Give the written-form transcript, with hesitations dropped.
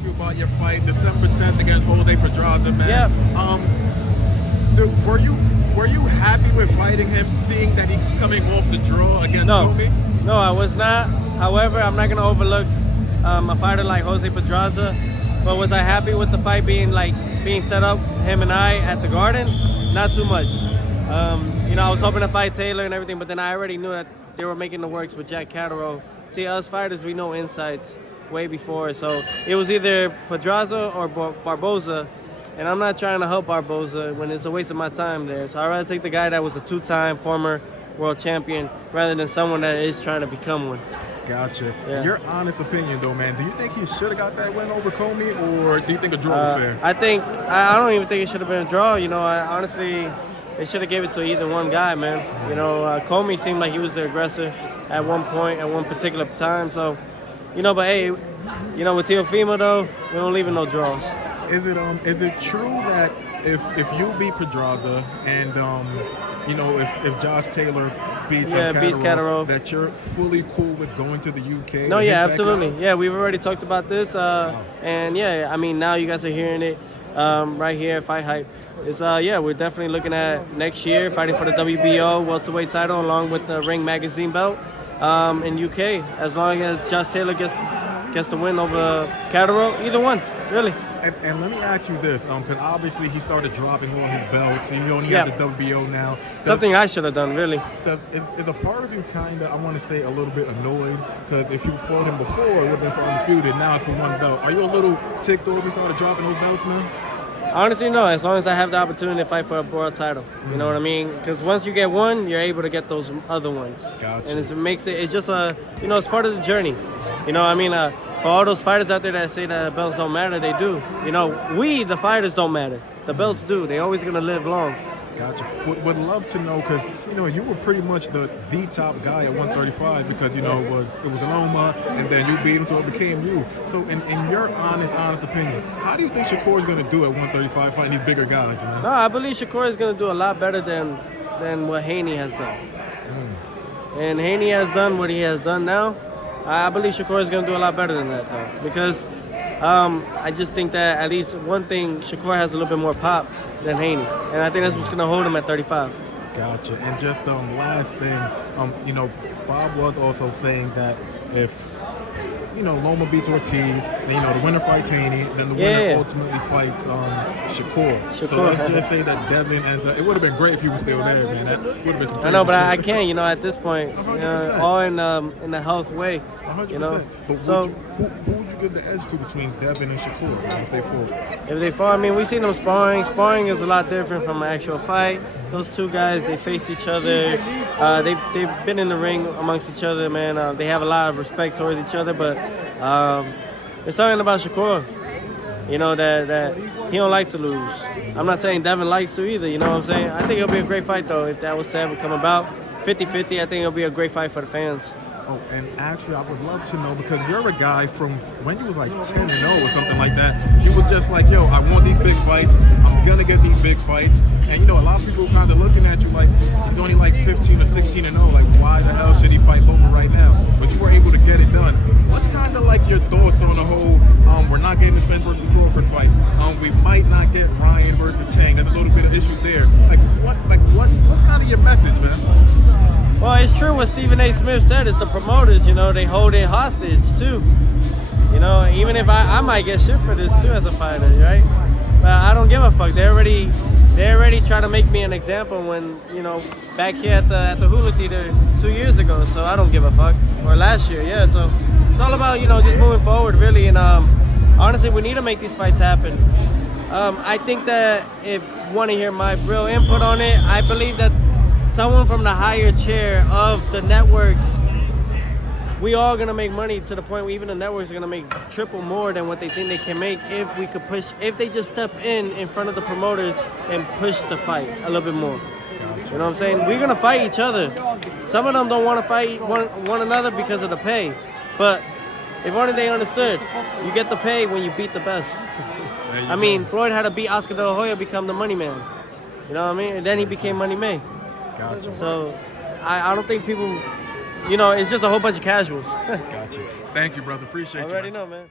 ask you about your fight, December 10th against Jose Pedraza, man. Yeah. Were you happy with fighting him, seeing that he's coming off the draw against Comey? No, I was not. However, I'm not gonna overlook a fighter like Jose Pedraza. But was I happy with the fight being set up, him and I at the Garden? Not too much. You know, I was hoping to fight Taylor and everything, but then I already knew that they were making the works with Jack Catterall. See, us fighters, we know insights way before, so it was either Pedraza or Barboza, and I'm not trying to help Barboza when it's a waste of my time there. So I'd rather take the guy that was a two-time former world champion rather than someone that is trying to become one. Gotcha. Yeah. Your honest opinion, though, man, do you think he should have got that win over Comey, or do you think a draw was fair? I don't even think it should have been a draw. You know, honestly, they should have gave it to either one guy, man. You know, Comey seemed like he was the aggressor at one point, at one particular time. So, you know, but hey, you know, with Teofimo though, we don't leave in no draws. Is it true that if you beat Pedraza and you know, if Josh Taylor beats Catterall, that you're fully cool with going to the UK? No, yeah, absolutely. Yeah, we've already talked about this, and yeah, I mean, now you guys are hearing it right here at FightHype. It's yeah, we're definitely looking at next year fighting for the WBO welterweight title along with the Ring Magazine belt in UK. As long as Josh Taylor gets the win over Catterall, either one, really. And let me ask you this, because obviously he started dropping all his belts. He only has the WBO now. Something I should have done, really. Is a part of you kind of, I want to say, a little bit annoyed? Because if you fought him before, it would have been for Undisputed. Now it's for one belt. Are you a little ticked off he started dropping those belts, man? Honestly, no. As long as I have the opportunity to fight for a world title, you know what I mean? Because once you get one, you're able to get those other ones. Gotcha. And it's just a, you know, it's part of the journey. You know, I mean, for all those fighters out there that say that belts don't matter, they do. You know, we, the fighters, don't matter. The belts do. They're always gonna live long. Gotcha. Would love to know, because you know you were pretty much the top guy at 135, because you know it was Loma, and then you beat him, so it became you. So in your honest opinion, how do you think Shakur's gonna do at 135 fighting these bigger guys, man? No, I believe Shakur is gonna do a lot better than what Haney has done. And Haney has done what he has done now. I believe Shakur is gonna do a lot better than that, though, because I just think that at least one thing, Shakur has a little bit more pop than Haney, and I think that's what's gonna hold him at 35. Gotcha. And just last thing, you know, Bob was also saying that if you know Loma beats Ortiz, then you know the winner fights Haney, then the winner ultimately fights Shakur. So let's just say that Devin ends up. It would have been great if he was still there, man. That would have been some. I know, but I can't. You know, at this point, you know, all in a health way. 100%. You know, but so who would you give the edge to between Devin and Shakur, man, if they fought? If they fought, I mean, we seen them sparring. Sparring is a lot different from an actual fight. Those two guys, they faced each other. They've been in the ring amongst each other, man. They have a lot of respect towards each other, but there's something about Shakur, you know, that he don't like to lose. I'm not saying Devin likes to either, you know what I'm saying? I think it'll be a great fight, though, if that was to ever come about. 50-50, I think it'll be a great fight for the fans. Oh, and actually, I would love to know, because you're a guy from when you was like 10-0 or something like that. You were just like, yo, I want these big fights. I'm gonna get these big fights. And you know, a lot of people kind of looking at you like he's only like 15 or 16-0. Like, why the hell should he fight Loma right now? But you were able to get it done. What's kind of like your thoughts on the whole? We're not getting the Spence versus Crawford fight. We might not get Ryan versus Chang. There's a little bit of issue there. What's kind of your message, man? Well, it's true what Stephen A. Smith said. It's the promoters, you know, they hold it hostage too. You know, even if I might get shit for this too as a fighter, right? But I don't give a fuck. They already try to make me an example when, you know, back here at the Hula Theater 2 years ago. So I don't give a fuck. Or last year, yeah. So it's all about, you know, just moving forward, really. And honestly, we need to make these fights happen. I think that if you want to hear my real input on it, I believe that someone from the higher chair of the networks, we all gonna make money to the point where even the networks are gonna make triple more than what they think they can make if we could push, if they just step in front of the promoters and push the fight a little bit more. You know what I'm saying? We're gonna fight each other. Some of them don't want to fight one another because of the pay, but if only they understood, you get the pay when you beat the best. I mean, Floyd had to beat Oscar De La Hoya to become the money man. You know what I mean? And then he became Money May. Gotcha. So I don't think people, you know, it's just a whole bunch of casuals. Gotcha. Thank you, brother. Appreciate you. I already know, man.